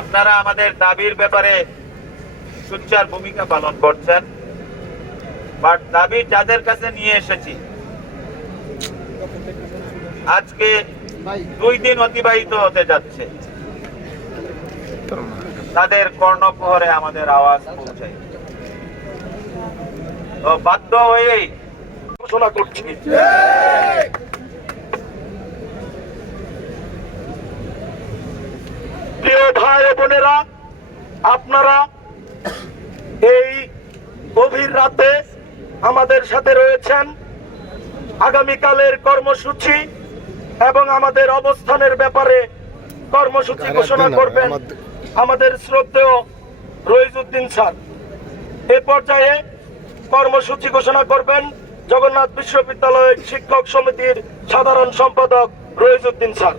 আপনারা আমাদের দাবির ব্যাপারে সোচ্চার ভূমিকা পালন করছেন, বাট দাবি যাদের কাছে নিয়ে এসেছি আজকে 2 দিন অতিবাহিত হতে যাচ্ছে, তাদের কর্ণকুহরে আমাদের আওয়াজ পৌঁছায়। তো বাধ্য হয়েই ঘোষণা করছি প্রিয় ভাই বোনেরা, আপনারা এই গভীর রাতে আমাদের সাথে রয়েছেন। আগামীকালের কর্মসূচি এবং আমাদের অবস্থানের ব্যাপারে কর্মসূচি ঘোষণা করবেন আমাদের শ্রদ্ধেয় রইজউদ্দিন স্যার। এ পর্যায়ে কর্মসূচি ঘোষণা করবেন জগন্নাথ বিশ্ববিদ্যালয় শিক্ষক সমিতির সাধারণ সম্পাদক রইজউদ্দিন স্যার।